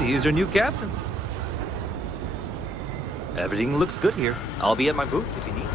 he's your new captain. Everything looks good here. I'll be at my booth if you need.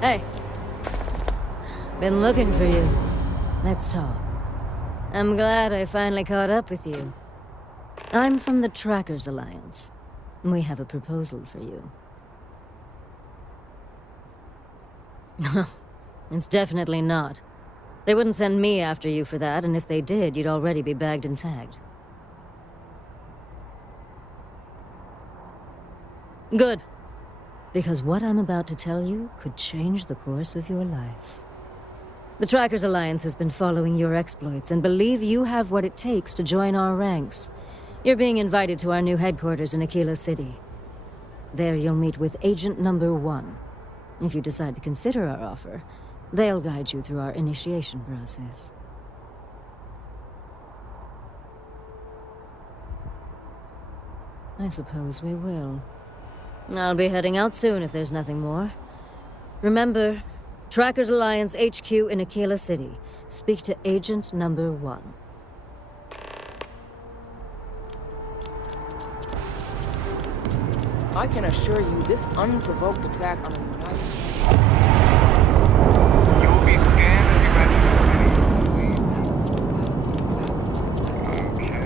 Hey. Been looking for you. Let's talk. I'm glad I finally caught up with you. I'm from the Trackers Alliance. We have a proposal for you. No, it's definitely not. They wouldn't send me after you for that, and if they did, you'd already be bagged and tagged. Good. Because what I'm about to tell you could change the course of your life. The Trackers Alliance has been following your exploits and believe you have what it takes to join our ranks. You're being invited to our new headquarters in Aquila City. There you'll meet with Agent Number 1. If you decide to consider our offer, they'll guide you through our initiation process. I suppose we will. I'll be heading out soon if there's nothing more. Remember, Trackers Alliance HQ in Aquila City. Speak to Agent Number 1. I can assure you this unprovoked attack on a United... You will be scanned as you enter the city. Okay.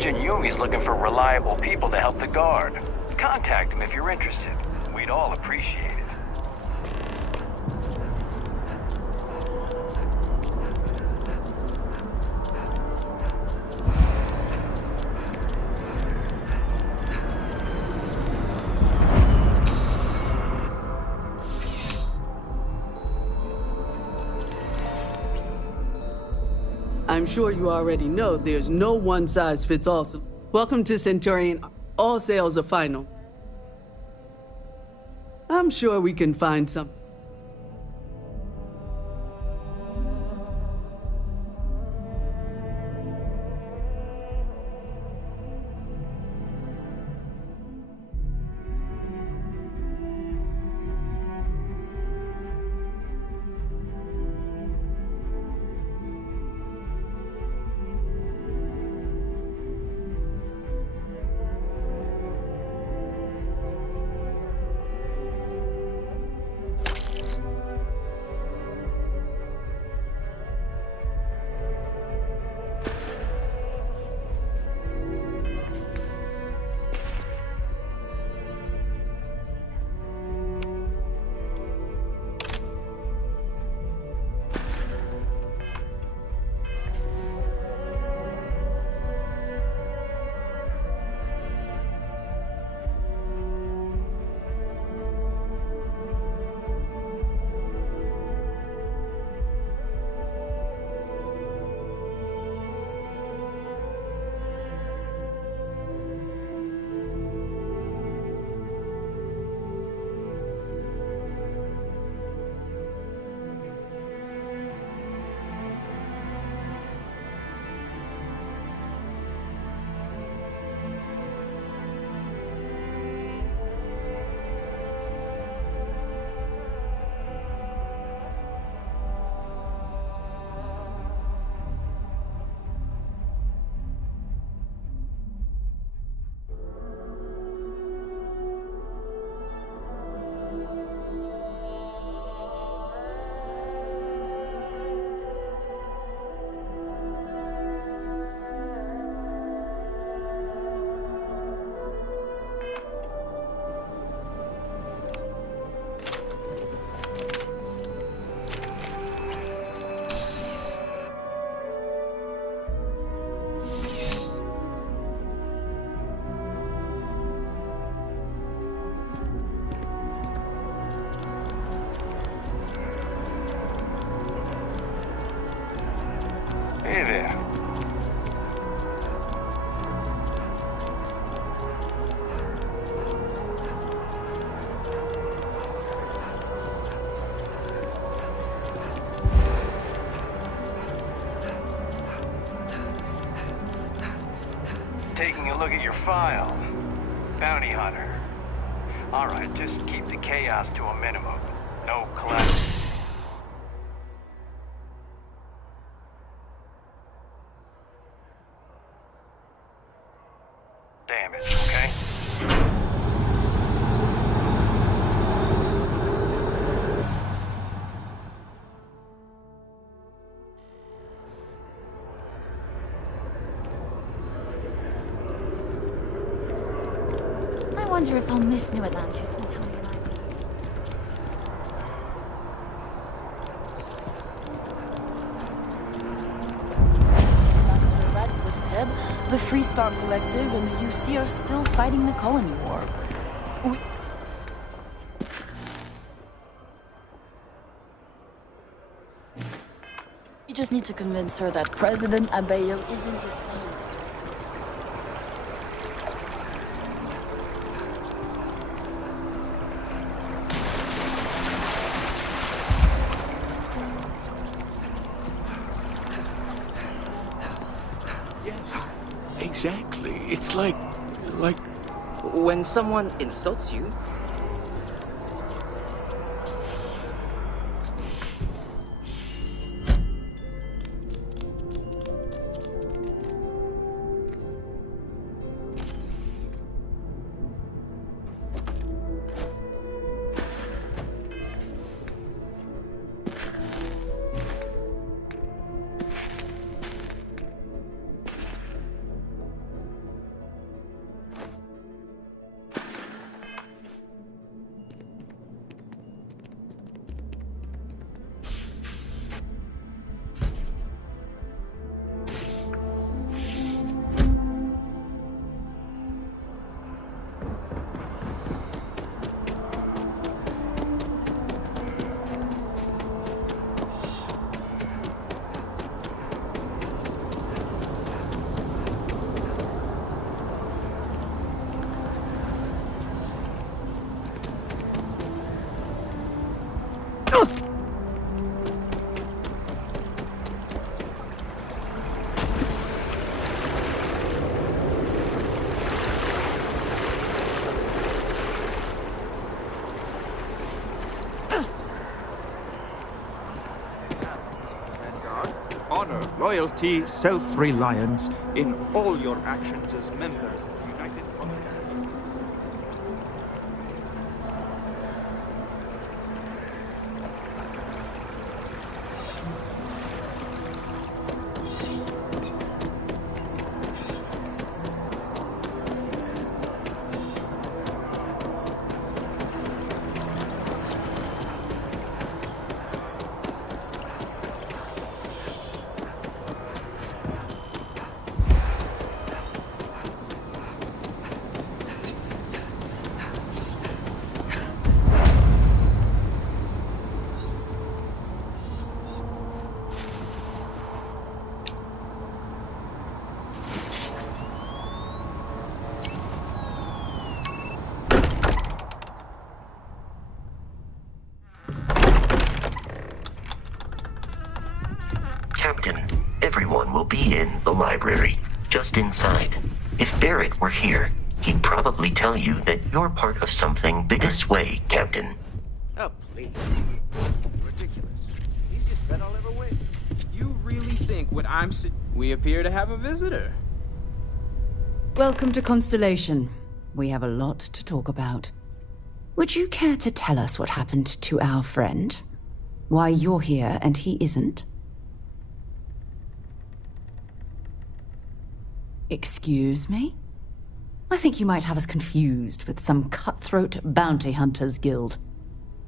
Sergeant Yumi's looking for reliable people to help the guard. Contact him if you're interested. We'd all appreciate it. I'm sure you already know there's no one-size-fits-all. Welcome to Centurion. All sales are final. I'm sure we can find some. Hey there. Taking a look at your file. Bounty hunter. Alright, just keep the chaos to a minimum. No collateral. Damage, okay? I wonder if I'll miss New Atlantis when Tony and I leave. Ambassador Radcliffe's head, the Free Star Collective and the UC are still fighting the colony war. We just need to convince her that President Abeyo isn't the same as her. Yes, exactly. It's like... When someone insults you, loyalty, self-reliance in all your actions as members of the United Colonies. Captain, everyone will be in the library, just inside. If Barrett were here, he'd probably tell you that you're part of something big. This way, Captain. Oh, please. Ridiculous. Easiest bet I'll ever win. You really think what I'm We appear to have a visitor. Welcome to Constellation. We have a lot to talk about. Would you care to tell us what happened to our friend? Why you're here and he isn't? Excuse me? I think you might have us confused with some cutthroat bounty hunters guild.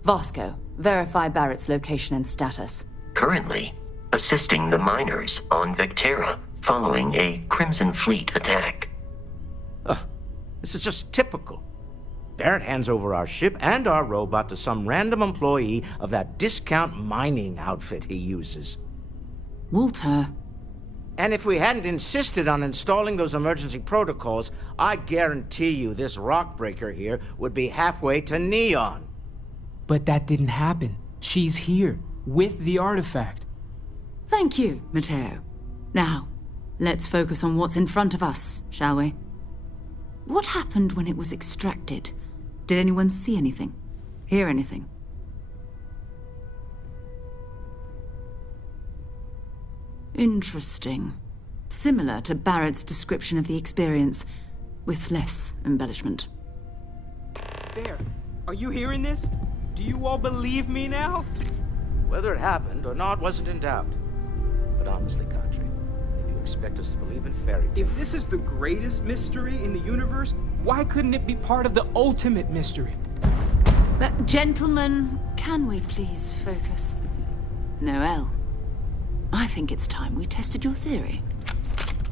Vasco, verify Barrett's location and status. Currently, assisting the miners on Vectera following a Crimson Fleet attack. This is just typical. Barrett hands over our ship and our robot to some random employee of that discount mining outfit he uses. Walter. And if we hadn't insisted on installing those emergency protocols, I guarantee you this rock breaker here would be halfway to Neon. But that didn't happen. She's here, with the artifact. Thank you, Matteo. Now, let's focus on what's in front of us, shall we? What happened when it was extracted? Did anyone see anything? Hear anything? Interesting. Similar to Barrett's description of the experience, with less embellishment. There. Are you hearing this? Do you all believe me now? Whether it happened or not wasn't in doubt. But honestly, Country, if you expect us to believe in fairy tales... If this is the greatest mystery in the universe, why couldn't it be part of the ultimate mystery? But, gentlemen, can we please focus? Noel, I think it's time we tested your theory.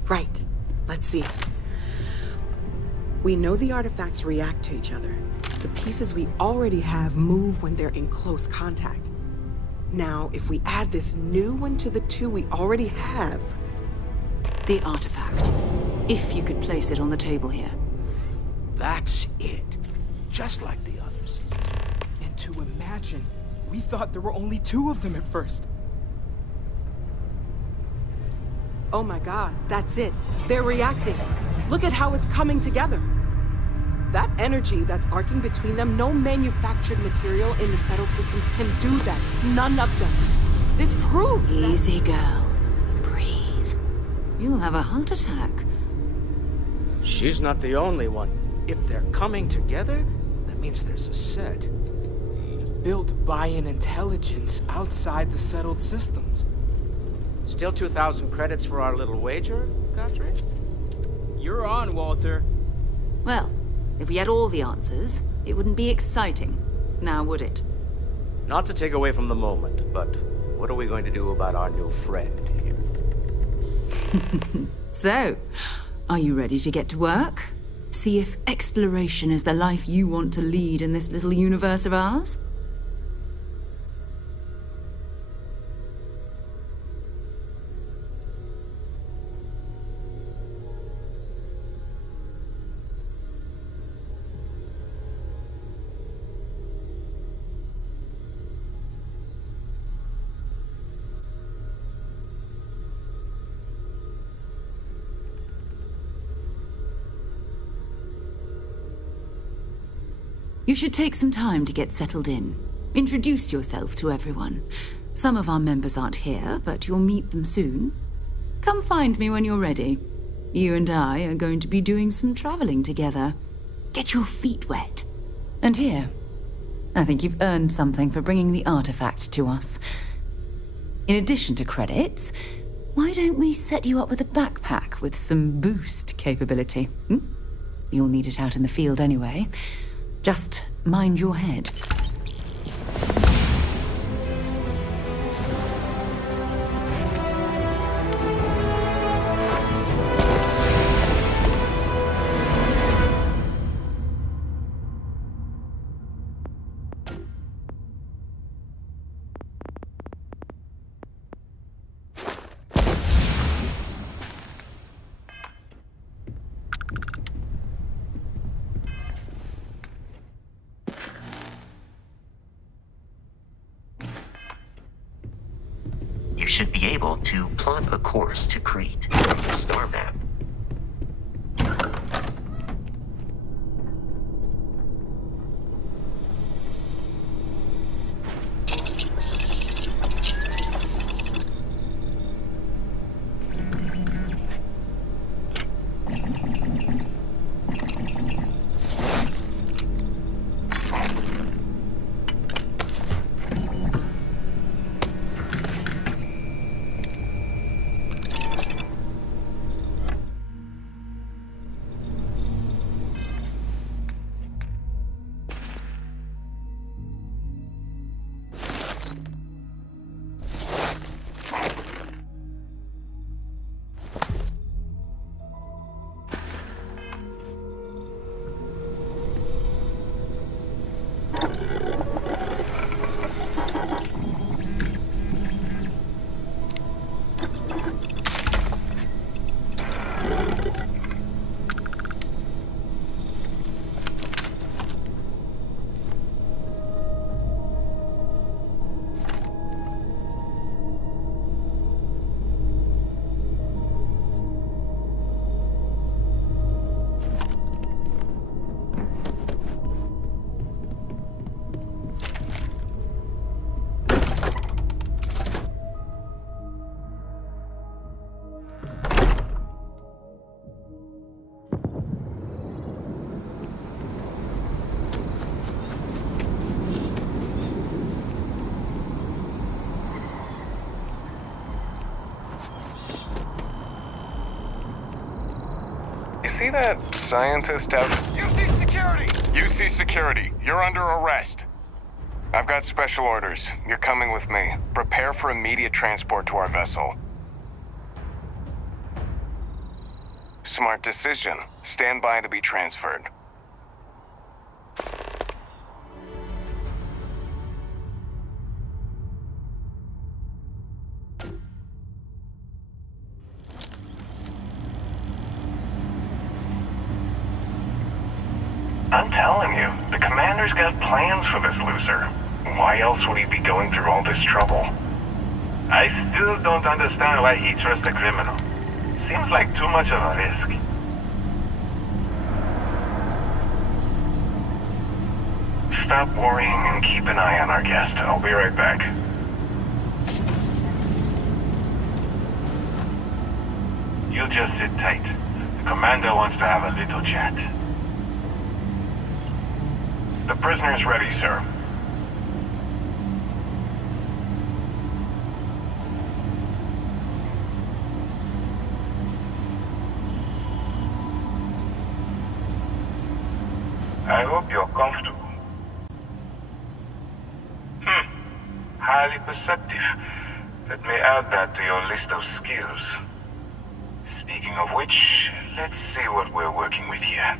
Right. Let's see. We know the artifacts react to each other. The pieces we already have move when they're in close contact. Now, if we add this new one to the two we already have... The artifact. If you could place it on the table here. That's it. Just like the others. And to imagine, we thought there were only 2 of them at first. Oh my god, that's it. They're reacting. Look at how it's coming together. That energy that's arcing between them, no manufactured material in the settled systems can do that. None of them. This proves that... Easy, girl. Breathe. You'll have a heart attack. She's not the only one. If they're coming together, that means there's a set. Built by an intelligence outside the settled systems. Still 2,000 credits for our little wager, Country? You're on, Walter. Well, if we had all the answers, it wouldn't be exciting, now would it? Not to take away from the moment, but what are we going to do about our new friend here? So, are you ready to get to work? See if exploration is the life you want to lead in this little universe of ours? You should take some time to get settled in. Introduce yourself to everyone. Some of our members aren't here, but you'll meet them soon. Come find me when you're ready. You and I are going to be doing some traveling together. Get your feet wet. And here, I think you've earned something for bringing the artifact to us. In addition to credits, why don't we set you up with a backpack with some boost capability? You'll need it out in the field anyway. Just mind your head. You should be able to plot a course to Crete from the star map. See that scientist out? UC security! UC security, you're under arrest. I've got special orders. You're coming with me. Prepare for immediate transport to our vessel. Smart decision. Stand by to be transferred. I'm telling you, the commander's got plans for this loser. Why else would he be going through all this trouble? I still don't understand why he trusts a criminal. Seems like too much of a risk. Stop worrying and keep an eye on our guest. I'll be right back. You just sit tight. The commander wants to have a little chat. The prisoner's ready, sir. I hope you're comfortable. Highly perceptive. Let me add that to your list of skills. Speaking of which, let's see what we're working with here.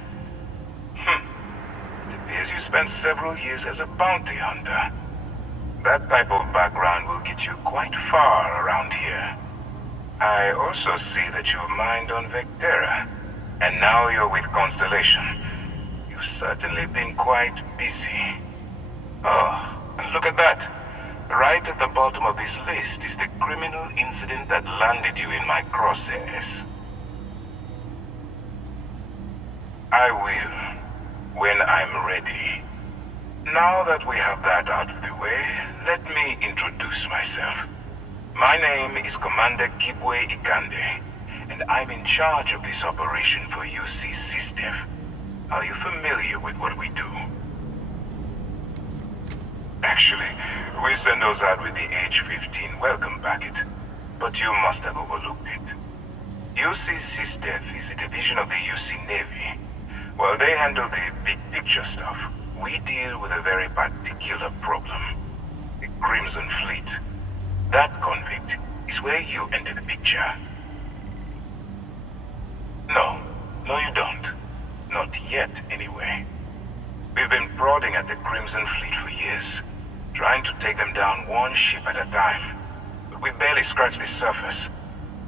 It appears you spent several years as a bounty hunter. That type of background will get you quite far around here. I also see that you mined on Vectera, and now you're with Constellation. You've certainly been quite busy. Oh, and look at that. Right at the bottom of this list is the criminal incident that landed you in my crosshairs. I will, when I'm ready. Now that we have that out of the way, let me introduce myself. My name is Commander Kibwe Ikande, and I'm in charge of this operation for UC SysDef. Are you familiar with what we do? Actually, we send those out with the H-15 welcome packet, but you must have overlooked it. UC SysDef is a division of the UC Navy. While they handle the big picture stuff, we deal with a very particular problem. The Crimson Fleet. That convict is where you enter the picture. No, you don't. Not yet, anyway. We've been prodding at the Crimson Fleet for years, trying to take them down one ship at a time. But we barely scratched the surface.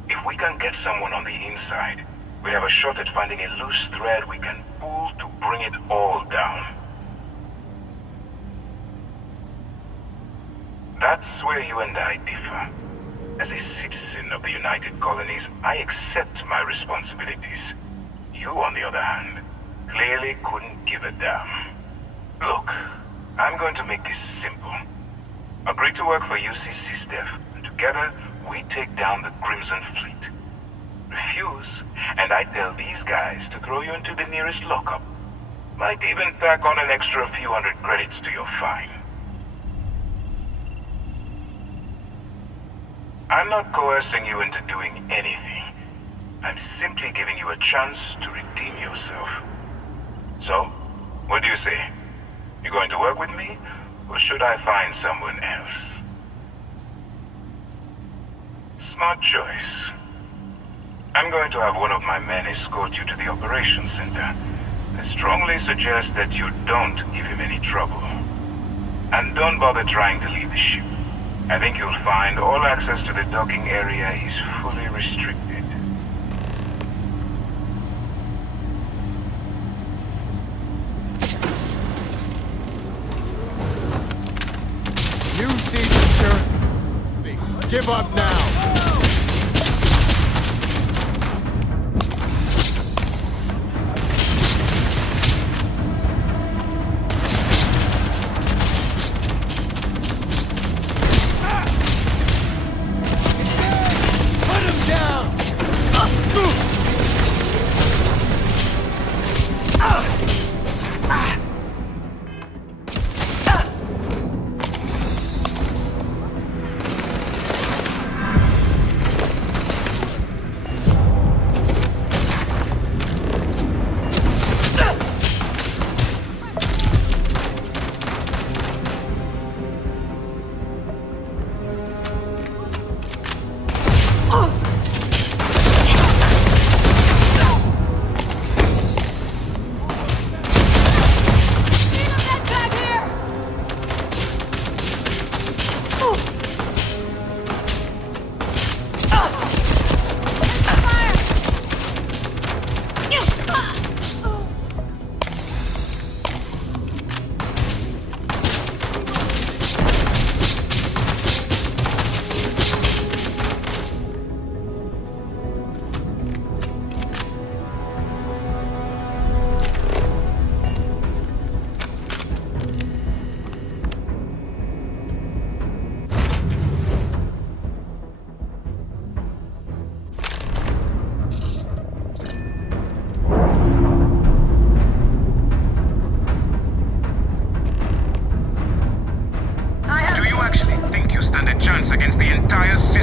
If we can get someone on the inside, we have a shot at finding a loose thread we can pull to bring it all down. That's where you and I differ. As a citizen of the United Colonies, I accept my responsibilities. You, on the other hand, clearly couldn't give a damn. Look, I'm going to make this simple. Agree to work for UC SysDef, and together we take down the Crimson Fleet. Refuse, and I tell these guys to throw you into the nearest lockup. Might even tack on an extra few hundred credits to your fine. I'm not coercing you into doing anything. I'm simply giving you a chance to redeem yourself. So, what do you say? You going to work with me, or should I find someone else? Smart choice. I'm going to have one of my men escort you to the operations center. I strongly suggest that you don't give him any trouble. And don't bother trying to leave the ship. I think you'll find all access to the docking area is fully restricted. You see, sir? Give up now! Against the entire city.